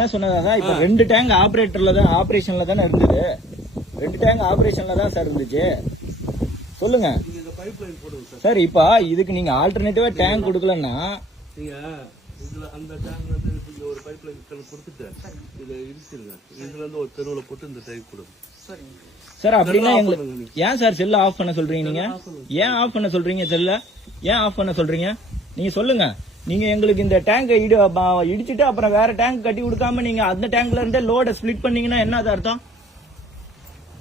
என்ன சொன்னதான் இப்ப 2 டேங்க் ஆபரேஷன்ல தானே இருந்தது. 2 டேங்க் ஆபரேஷன்ல தான் சார் இருந்துச்சு. சொல்லுங்க சார். இப்ப இதுக்கு நீங்க ஆல்டர்னேட்டிவா டேங்க் கொடுக்கலன்னா அந்த டேங்க் வந்து ஒரு பைப் லைன் கொடுத்துட்டு இதை இடிச்சிருங்க. இதுல இருந்து ஒரு தெருவுல போட்டு இந்த டேங்க் கொடுங்க சார். அப்படின்னா எங்களுக்கு ஏன் சார் செல்ல ஆஃப் பண்ண சொல்றீங்க? நீங்க ஏன் ஆஃப் பண்ண சொல்றீங்க? செல்ல ஏன் ஆஃப் பண்ண சொல்றீங்க? நீங்க சொல்லுங்க. நீங்க எங்களுக்கு இந்த டேங்க் இடிச்சிட்டு அப்புறம் வேற டேங்க் கட்டி கொடுக்காம நீங்க அந்த டேங்க்ல இருந்தே லோட ஸ்பிளிட் பண்ணீங்கன்னா என்ன அர்த்தம்?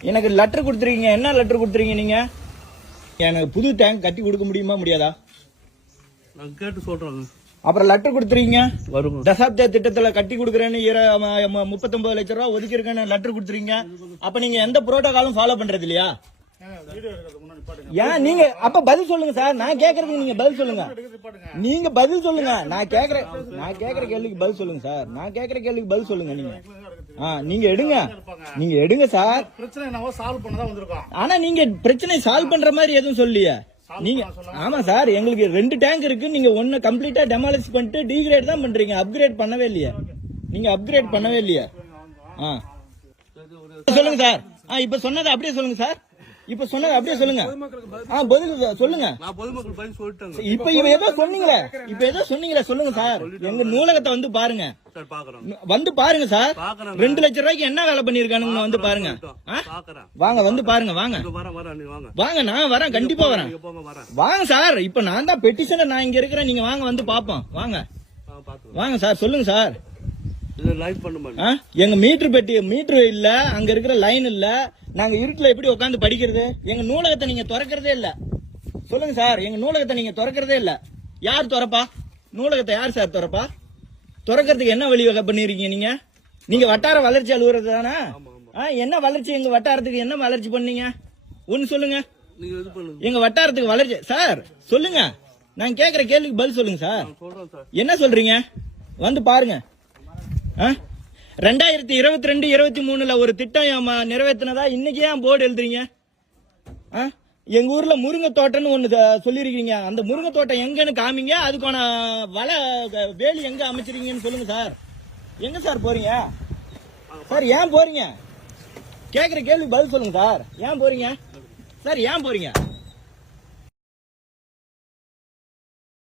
எனக்கு லெட்டர் கொடுத்துருக்கீங்க. என்ன லெட்டர் கொடுத்துருக்கீங்க? நீங்க எனக்கு புது டேங்க் கட்டி கொடுக்க முடியுமா முடியாதா? நான் கேட்டு சொல்றேன். அப்புறம் லெட்டர் கொடுத்துருக்கீங்க. தசாப்த திட்டத்துல கட்டி கொடுக்கறேன்னு 39 லட்சம் ரூபாய் ஒதுக்கி இருக்கேன்னு லெட்டர் கொடுத்துருக்கீங்க. அப்ப நீங்க எந்த புரோட்டோகாலும் ஃபாலோ பண்றது இல்லையா? ஏன் நீங்க அப்ப பதில் சொல்லுங்க சார். நான் கேக்குறதுக்கு நீங்க பதில் சொல்லுங்க. நீங்க பதில் சொல்லுங்க. நான் கேக்குற கேள்விக்கு பதில் சொல்லுங்க சார். நான் கேக்குற கேள்விக்கு பதில் சொல்லுங்க. நீங்க எடுங்க சார். ஆனா நீங்க பிரச்சனை சால்வ் பண்ற மாதிரி எதுவும் சொல்லியே நீங்க. ஆமா சார், எங்களுக்கு 2 டேங்க் இருக்கு. நீங்க ஒன்னு கம்ப்ளீட்டா டெமாலிஷ் பண்ணிட்டு டீகிரேட் தான் பண்றீங்க. அப்கிரேட் பண்ணவே இல்லையே. நீங்க அப்கிரேட் பண்ணவே இல்லையே. சொல்லுங்க சார். இப்ப சொன்னதை அப்படியே சொல்லுங்க சார். இப்ப சொன்னது அப்படியே சொல்லுங்க. பதில் சொல்லுங்க. இப்ப ஏதோ சொன்னீங்களே சொல்லுங்க சார். எங்க நூலகத்தை வந்து பாருங்க. வந்து பாருங்க சார். 2 லட்சம் ரூபாய்க்கு என்ன வேலை பண்ணிருக்கானுங்க வந்து பாருங்க. வாங்க வந்து பாருங்க. வாங்க நான் வரேன். கண்டிப்பா வரேன். வாங்க சார். இப்ப நான் தான் பெட்டிஷனர். நான் இங்க இருக்கிறேன். நீங்க வாங்க வந்து பாப்போம். வாங்க சார். சொல்லுங்க சார். எங்க மீட்டர் இல்ல. அங்க இருக்கிற லைன் இல்ல. நாங்க இருட்டுல எப்படி உட்காந்து படிக்கிறது? எங்க நூலகத்தை நீங்க திறக்கிறதே இல்ல. சொல்லுங்க சார். எங்க நூலகத்தை நீங்க திறக்கிறதே இல்ல. யார் திறப்பா? நூலகத்தை யார் சார் திறப்பா? திறக்கிறதுக்கு என்ன வழி வகை பண்ணிருக்கீங்க? நீங்க வட்டார வளர்ச்சி அலுவலர் தானே? என்ன வளர்ச்சி? எங்க வட்டாரத்துக்கு என்ன வளர்ச்சி பண்ணீங்க? ஒன்னு சொல்லுங்க. எங்க வட்டாரத்துக்கு வளர்ச்சி சார் சொல்லுங்க. நான் கேக்குற கேள்விக்கு பதில் சொல்லுங்க சார். என்ன சொல்றீங்க? வந்து பாருங்க. 2022-23 ஒரு திட்டம் நிறைவேற்றினதா இன்னைக்கு ஏன் போர்டு எழுதுறீங்க? எங்க ஊர்ல முருங்கை தோட்டம்னு ஒண்ணு சொல்லிருக்கீங்க. அந்த முருங்கை தோட்டம் எங்கன்னு காமிங்க. அதுக்கான வேலி எங்க அமைச்சிருக்கீங்கன்னு சொல்லுங்க சார். எங்க சார் போறீங்க சார்? ஏன் போறீங்க? கேக்குற கேள்வி பதில் சொல்லுங்க சார். ஏன் போறீங்க சார்? ஏன் போறீங்க?